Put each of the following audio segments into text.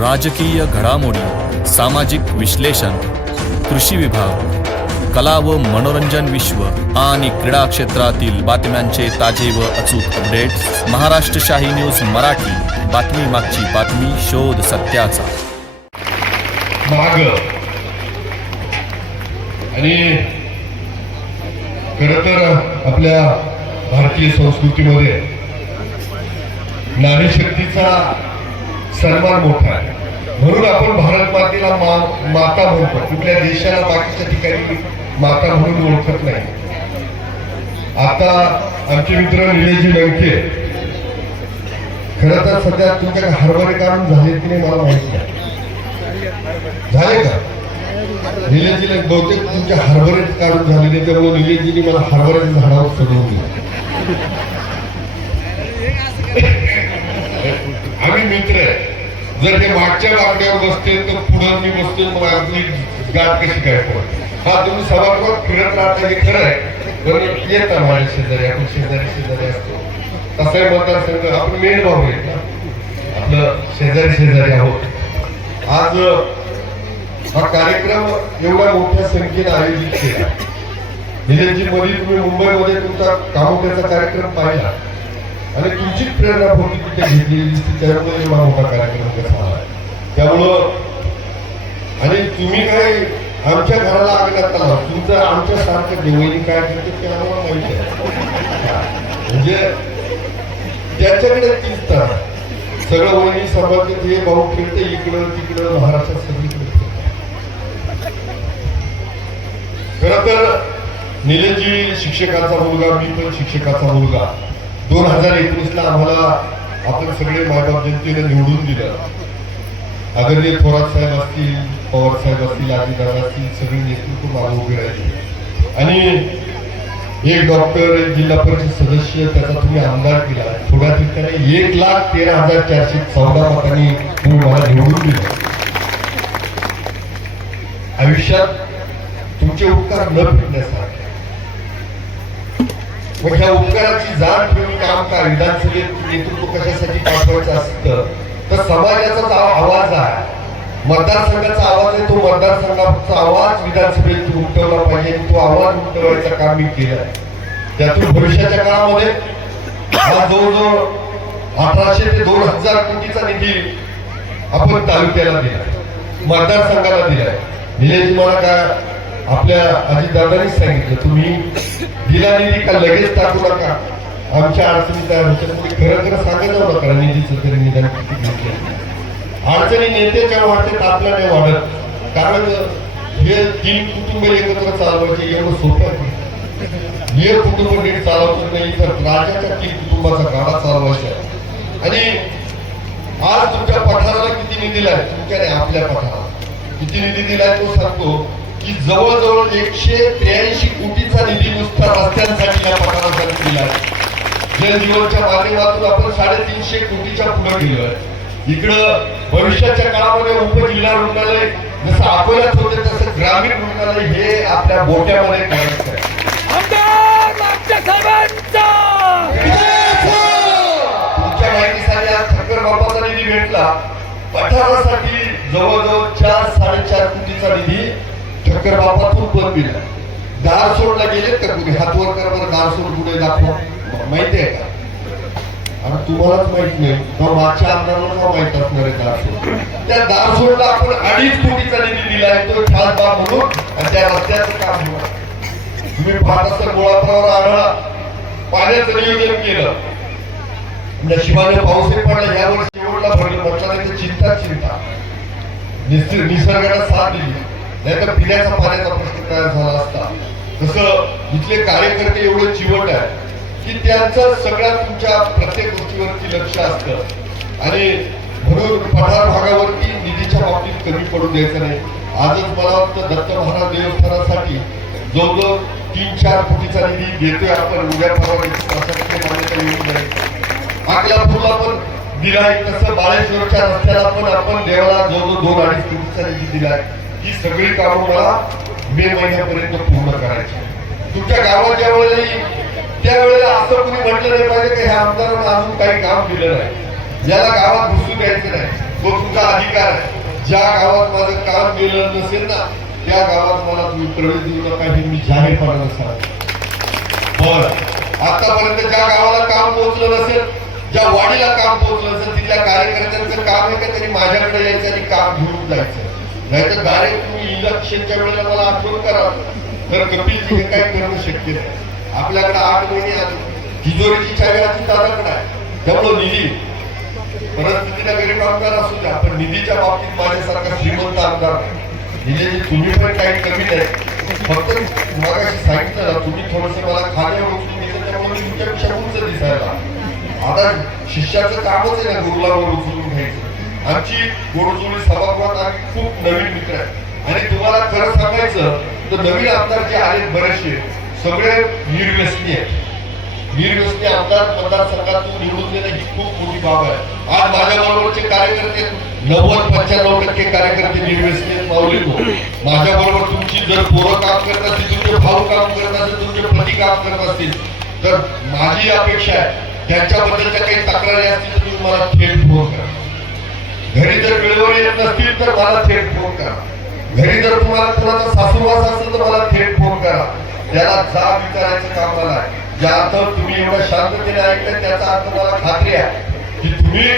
राजकीय घडामोडी सामाजिक विश्लेषण कृषी विभाग कला व मनोरंजन विश्व आणि क्रीडा क्षेत्रातील बातम्यांचे ताजे व अचूक अपडेट्स महाराष्ट्र शाही न्यूज मराठी बातमी मागची बातमी शोध सत्याचा. माग. आणि खर तर आपल्या भारतीय संस्कृतीमध्ये नारी शक्तीचा सन्मान मोठा आहे. म्हणून आपण भारत मातेला मा माता म्हणतो. कुठल्या देशाला बाकीच्या ठिकाणी माता म्हणून ओळखत नाही. आता आमचे मित्र निलेशजी लंके खरं तर सध्या तुमच्या हरभरे काढून झाले की नाही मला माहिती नाही. झाले का? निलेशजीला बहुतेक तुमच्या हरभरेच काढून झालेले त्यामुळे निलेशजीने मला हरभऱ्याच्या झाडावर चढवून दिलं. मित्र आहे जर ते मागच्या बाकड्यावर बसतील तर पुढं मी बसते मग आपली गाठ कशी काय पडते हा तुम्ही सभागृहात फिरत राहता हे खरं आहे पण येतात माझ्या शेजारी आपण शेजारी शेजारी असतो. तसा आहे मतदारसंघ आपण मेन भाऊ आहे ना. आपलं शेजारी शेजारी आहोत. आज हा कार्यक्रम एवढ्या मोठ्या संख्येने आयोजित केला. निलेशजी मध्ये तुम्ही मुंबईमध्ये तुमचा कामोक्याचा कार्यक्रम पाहिला. आणि तुमचीच प्रेरणा होती तिथे घेतलेली दिसते त्यामुळे मला मोठा कार्यक्रम कसा आला त्यामुळं आणि तुम्ही काय आमच्या घराला आग लागताना तुमचं आमच्या सारखं देवणी काय ते आम्हाला माहिती आहे. म्हणजे त्याच्याकडे तीच तर सगळं वहिनी सांभाळते हे भाऊ फिरते इकडं तिकडं महाराष्ट्रात सगळीकडे फिरते. खरं तर निलेशजी शिक्षकाचा मुलगा मी पण शिक्षकाचा मुलगा. दोन हजार एकोणीसला आम्हाला आपण सगळे मायबाप जनतेने निवडून दिलं. आदरणीय थोरात साहेब असतील पवार साहेब असतील आजीदादा असतील सगळे नेतृत्व मागे उभे राहिले. आणि एक डॉक्टर एक जिल्हा परिषद सदस्य त्याचा तुम्ही आमदार केला. थोड्या ठिकाणी एक लाख तेरा हजार चारशे चौदा मतांनी तुम्ही मला निवडून दिलं. आयुष्यात तुमचे उपकार न फिरण्यासारखे मग ह्या उपकाराची जाण ठेवून काम का विधानसभेत नेतृत्व कशासाठी पाठवायचं असतं तर समाजाचा आवाज आहे मतदारसंघाचा आवाज आहे तो मतदारसंघाचा आवाज विधानसभेत उमटवला पाहिजे तो आवाज उमटवायचं काम मी केलं आहे. त्यातून भविष्याच्या काळामध्ये हा जवळजवळ अठराशे ते दोन हजार कोटीचा निधी आपण तालुक्याला दिला मतदारसंघाला दिलाय निलेश मला काय आपल्या अजितदादांनी सांगितलं तुम्ही दिला निधी का लगेच टाकू नका. आमच्या अडचणी तयार तुम्ही खरं खरं सांगायला जाऊ नका निधीचं तरी निदान किती अडचणी नेत्याच्या वाढते आपल्या नाही वाढत. कारण हे तीन कुटुंब एकत्र चालवायचे एवढं सोपं आहे. हे कुटुंब नीट चालवत नाही तर राजाच्या तीन कुटुंबाचा गाडा चालवायचा आहे. आणि आज तुमच्या पठाराला किती निधी दिलाय तुमच्या नाही आपल्या पठाराला. किती निधी दिलाय तो सांगतो. की जवळजवळ एकशे त्र्याऐंशी कोटीचा निधी नुसता रस्त्यांसाठी या पठारासाठी दिलाय जल जीवनच्या माध्यमातून आपण साडेतीनशे कोटीच्या पुढे गेलोय इकडं भविष्याच्या काळामध्ये उपजिल्हा रुग्णालय जसं अकोल्यात होते तसं ग्रामीण रुग्णालय हे आपल्या बोट्यामध्ये करायचं आहे. तुमच्या माहितीसाठी आज ठक्कर बापाचा निधी भेटला. पठारासाठी जवळजवळ चार साडेचार कोटीचा निधी ठक्कर बापातून पण दिला दार सोडला गेले तर कुठे हातवर वर दार सोड कुठे दाखवा. माहिती आहे का? आणि तुम्हालाच माहीत नाही. किंवा मागच्या आमदारांना माहीत असणार आहे दार सोड त्या दार सोडला आपण अडीच कोटीचा निधी दिला आहे. तो खास बाब म्हणून आणि त्या रस्त्याचं काम होणार. तुम्ही पाहत असता गोळापुरावर आढळा पाण्याचं नियोजन केलं. नशिबाने पाऊसही पडला यावर शेवटला भरलं. म्हटलं चिंता चिंता. निसर्गाला साथ दिली. नाहीतर पिण्याचा पाण्याचा प्रश्न तयार झाला असता. जसं इथले कार्यकर्ते एवढे चिवट आहे की त्यांचं सगळ्या तुमच्या प्रत्येक गोष्टीवरती लक्ष असतं. आणि म्हणून पठार भागावरती निधीच्या बाबतीत कमी पडू द्यायचं नाही. आजच मला वाटतं दत्त महाराज देवस्थानासाठी जो तीन चार कोटीचा निधी देतोय आपण. उद्या मागल्या मान्यता येऊन जाईल. पण दिलाय. तसं बाळेश्वरच्या रस्त्याला पण आपण देवाला जवळजवळ दोन अडीच कोटीचा निधी दिलाय. ही सगळी कामं मला मे महिन्यापर्यंत पूर्ण करायची तुमच्या गावात ज्या वेळेला त्यावेळेला असं कुणी म्हटलं नाही पाहिजे की ह्या आमदारांना अजून काही काम दिलं नाही. याला गावात घुसून द्यायचं नाही. तो तुमचा अधिकार आहे. ज्या गावात माझं काम गेलं नसेल ना त्या गावात मला तुम्ही प्रवेश देऊ नका हे मी जाहीरपणानं सांगतो. बर. आतापर्यंत ज्या गावाला काम पोहोचलं नसेल ज्या वाडीला काम पोहोचलं नसेल तिथल्या कार्यकर्त्यांचं काम आहे का? त्यांनी माझ्याकडे यायचं आणि काम घेऊन जायचं. नाहीतर डायरेक्ट तुम्ही इलेक्शनच्या वेळेला मला आठवण करा. तर कपिल हे काय करणं शक्य नाही आपल्याकडे आठ महिने आले तिजोरीची चाव्याची दादाकडे आहे त्यामुळं निधी. परिस्थितीला गरीब आमदार असू द्या पण निधीच्या बाबतीत माझ्यासारखा श्रीमंत आमदार नाही. निधीची तुम्ही पण काही कमी नाही. फक्त मगाशी सांगितलं ना तुम्ही थोडस मला खाण्यावर त्यामुळे तुमच्यापेक्षा उंच दिसायला आता शिष्याचं कामच आहे ना गुरुलावर उचलून घ्यायचं. आमची गोडजोडी सभागृहात आम्ही खूप नवीन मित्र आहे आणि तुम्हाला खरं सांगायचं तर नवीन आमदार जे आहेत बरेचसे सगळे निर्व्यसनी आहेत. निर्व्यसनी आमदार मतदारसंघातून निवडून देणं ही खूप मोठी बाब आहे. आज माझ्या बरोबरचे कार्यकर्ते नव्वद पंच्याण्णव टक्के कार्यकर्ते निर्व्यसनी आहेत, माऊली हो. माझ्या बरोबर तुमची जर पोरं काम करत असतील तुमचे भाऊ काम करत असतील तुमचे पती काम करत असतील तर माझी अपेक्षा आहे त्यांच्याबद्दलच्या काही तक्रारी असतील तर तुम्ही मला थेट फोन करा. घरी जर वेळेवर येत नसतील तर मला थेट फोन करा. घरी जर तुम्हाला कुणाचा सासूवास असेल तर मला थेट फोन करा. त्याला जाब विचारायचं काम मला ज्या अर्थ तुम्ही एवढ्या शांततेने ऐकलं त्याचा अर्थ मला खात्री आहे की तुम्ही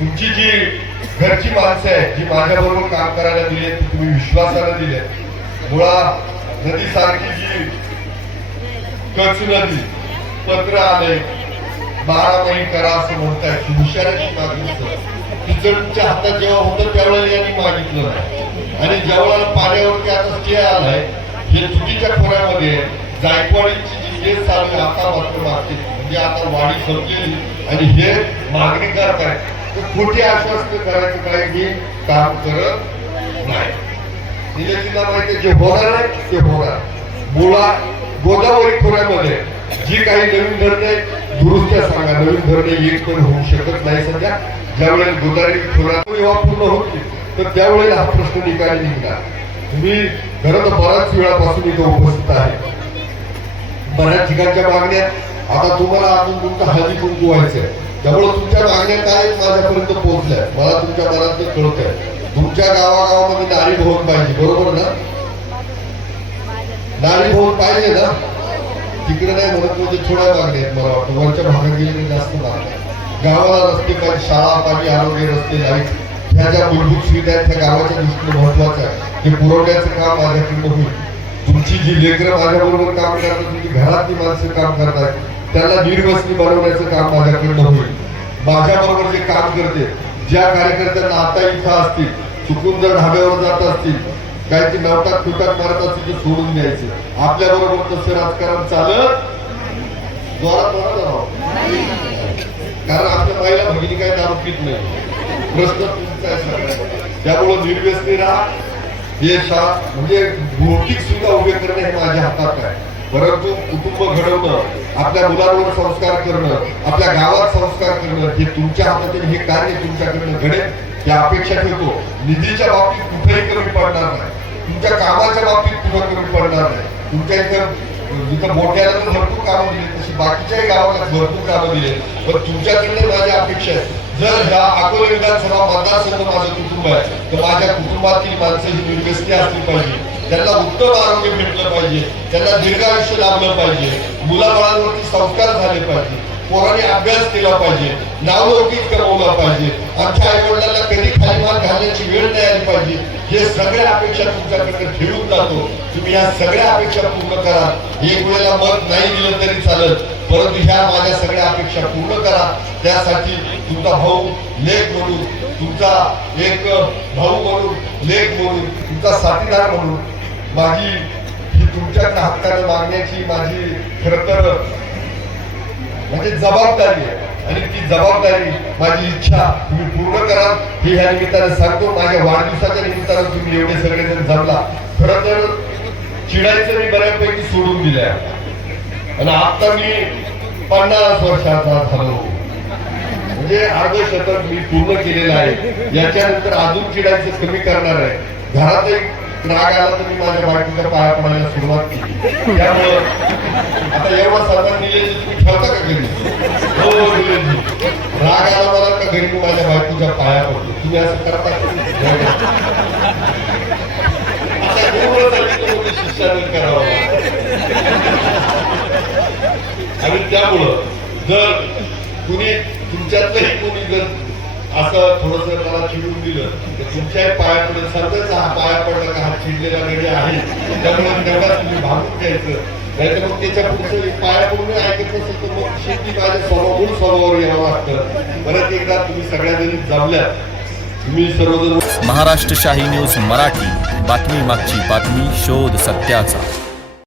तुमची जी घरची माणसं आहेत जी माझ्याबरोबर काम करायला दिली ती तुम्ही विश्वासानं दिले मुळा नदी सारखी जी कच नदी पत्र आले बारा महिने करा असं म्हणताय ती हुशाराची मागणी तुमच्या हातात जेव्हा होतं त्यावेळेला यांनी मागितलं नाही. आणि जेव्हा पाण्यावरती आता स्टे आलाय हे चुकीच्या खोऱ्यामध्ये जायकवाडीची जी केस चालू आहे आता मात्र मागते म्हणजे आता वाढी संपलेली. आणि हे मागणी करत आहे तर खोटी आश्वासन करायचं काय मी काम करत नाही. निलेशला माहिती जे होणार आहे ते होणार. मुळा गोदावरी खोऱ्यामध्ये जी काही नवीन धरणे दुरुस्त्या सांगा नवीन धरणे एक पण होऊ शकत नाही सध्या. ज्यावेळेला गोदावरी खोऱ्यात जेव्हा पूर्ण होती तर त्यावेळेला हा प्रश्न निकाली निघणार. मी खरं तर बऱ्याच वेळापासून इथं उपस्थित आहे. बऱ्याच ठिकाणच्या मागण्या आता तुम्हाला अजून तुमचं हळदी कुंकू आहे. त्यामुळे तुमच्या मागण्या काय माझ्यापर्यंत पोहोचल्या मला तुमच्या मनात कळत आहे. तुमच्या गावागावामध्ये नारी भवन पाहिजे बरोबर ना? नारी भवन पाहिजे ना? तिकडे नाही म्हणत म्हणजे थोड्या मागण्या आहेत मला वाटतं. वरच्या भागात गेले जास्त मागण्या गावाला रस्ते पाहिजे शाळा पाणी आरोग्य रस्ते लाइट ह्या ज्या मूलभूत सुविधा आहेत त्या गावाच्या दृष्टीने महत्त्वाच्या आहे ते पुरवण्याचं काम माझ्याकडनं होईल तुमची जी लेकरं माझ्याबरोबर काम करतात तुमची घरातली माणसं काम करतात त्याला निर्वसनी बनवण्याचं काम माझ्याकडनं होईल माझ्याबरोबर जे काम करते ज्या कार्यकर्त्यांना आता इथं असतील चुकून जर ढाब्यावर जात असतील काय ते नवटात मारतात तिथे ते सोडून द्यायचं. आपल्या बरोबर तसं राजकारण चालत जोरात कारण आपल्या महिला भगिनी काय दारू पित नाही. प्रश्न तुमचा आहे त्यामुळं निर्व्यसनी राहा. हे म्हणजे भौतिक सुद्धा उभे करणे हे माझ्या हातात आहे. परंतु कुटुंब घडवणं आपल्या मुलांवर संस्कार करणं आपल्या गावात संस्कार करणं हे तुमच्या हातातील हे कार्य तुमच्याकडनं घडेल. या अपेक्षा ठेवतो. निधीच्या बाबतीत कुठेही कमी पडणार नाही. तुमच्या कामाच्या बाबतीत कुठं कमी पडणार नाही. तुमच्या इथं इथं मोठ्याला तर भरपूर कामं दिली तशी बाकीच्याही गावाला भरपूर कामं दिले. पण तुमच्याकडनं माझ्या अपेक्षा आहे. जर ह्या अकोला विधानसभा मतदारसंघ माझं कुटुंब आहे तर माझ्या कुटुंबातील माणसं ही असली पाहिजे. त्यांना उत्तम आरोग्य भेटलं पाहिजे. त्यांना दीर्घायुष्य लाभलं पाहिजे. मुलाबाळांवरती संस्कार झाले पाहिजे. पोरांनी अभ्यास केला पाहिजे नावलौकिक कमवला पाहिजे. आमच्या आई वडिलांना कधी खाली घालण्याची वेळ नाही आली पाहिजे. हे सगळ्या अपेक्षा तुमच्याकडे ठेवून जातो. तुम्ही या सगळ्या अपेक्षा पूर्ण करा. एक वेळेला मत नाही दिलं तरी चालत. परंतु ह्या माझ्या सगळ्या अपेक्षा पूर्ण करा. त्यासाठी तुमचा भाऊ लेख म्हणून तुमचा एक भाऊ म्हणून लेख म्हणून तुमचा साथीदार म्हणून माझी ही तुमच्याकडे हक्काने मागण्याची माझी खर तर म्हणजे जबाबदारी आहे. आणि ती जबाबदारी माझी इच्छा तुम्ही पूर्ण करा. हे ह्या निमित्ताने सांगतो. माझ्या वाढदिवसाच्या निमित्तानं तुम्ही एवढे सगळेजण जमला. खरं तर चिडायचं मी बऱ्यापैकी सोडून दिल्या. आणि आता मी पन्नास वर्षाचा झालो. म्हणजे अर्ध शतक मी पूर्ण केलेलं आहे. याच्यानंतर अजून चिडायचं कमी करणार आहे. घरात एक राग आला तर माझ्या बायकोच्या पाया पडायला सुरुवात केली. त्यामुळं आता एवढा सन्मान निलेश तुम्ही ठेवता का घरी? हो निलेशजी राग आला घरी मी माझ्या बायकोच्या पाया पडतो? तुम्ही असं करता आता गुरुवर शिष्याने करावं आणि त्यामुळं जर कुणी तुमच्यातलंही कोणी जर असं थोडस मला चिडून दिलं. तर तुमच्याही पाया सर्वच हा पाया पडला का हा चिडलेला गडी आहे. त्यामुळे तेवढा तुम्ही भागून घ्यायचं. नाहीतर मग त्याच्या पुढचं पाया पडून ऐकत असेल तर मग शेती माझ्या स्वभावून स्वभावावर यावं लागतं. परत एकदा तुम्ही सगळ्या जणी जमल्या तुम्ही सर्वजण महाराष्ट्र शाही न्यूज मराठी. बातमी मागची बातमी शोध सत्याचा.